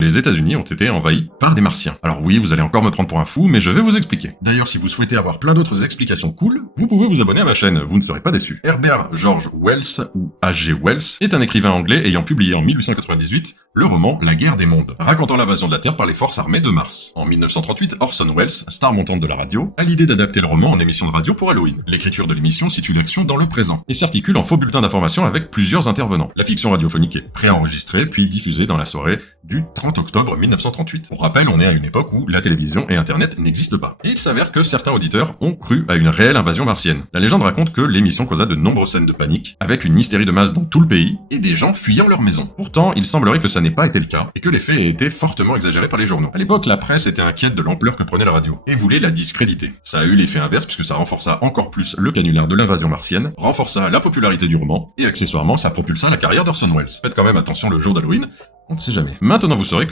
Les États-Unis ont été envahis par des martiens. Alors oui, vous allez encore me prendre pour un fou, mais je vais vous expliquer. D'ailleurs, si vous souhaitez avoir plein d'autres explications cool, vous pouvez vous abonner à ma chaîne, vous ne serez pas déçus. Herbert George Wells, ou H.G. Wells, est un écrivain anglais ayant publié en 1898 le roman La guerre des mondes, racontant l'invasion de la Terre par les forces armées de Mars. En 1938, Orson Welles, star montante de la radio, a l'idée d'adapter le roman en émission de radio pour Halloween. L'écriture de l'émission situe l'action dans le présent, et s'articule en faux bulletin d'information avec plusieurs intervenants. La fiction radiophonique est préenregistrée, puis diffusée dans la soirée du 30 octobre 1938. Pour rappel, on est à une époque où la télévision et Internet n'existent pas. Et il s'avère que certains auditeurs ont cru à une réelle invasion martienne. La légende raconte que l'émission causa de nombreuses scènes de panique, avec une hystérie de masse dans tout le pays, et des gens fuyant leur maison. Pourtant, il semblerait que ça n'ait pas été le cas, et que les faits aient été fortement exagérés par les journaux. À l'époque, la presse était inquiète de l'ampleur que prenait la radio, et voulait la discréditer. Ça a eu l'effet inverse puisque ça renforça encore plus le canular de l'invasion martienne, renforça la popularité du roman, et accessoirement, ça propulsa la carrière d'Orson Welles. Faites quand même attention le jour d'Halloween, on ne sait jamais. Maintenant vous saurez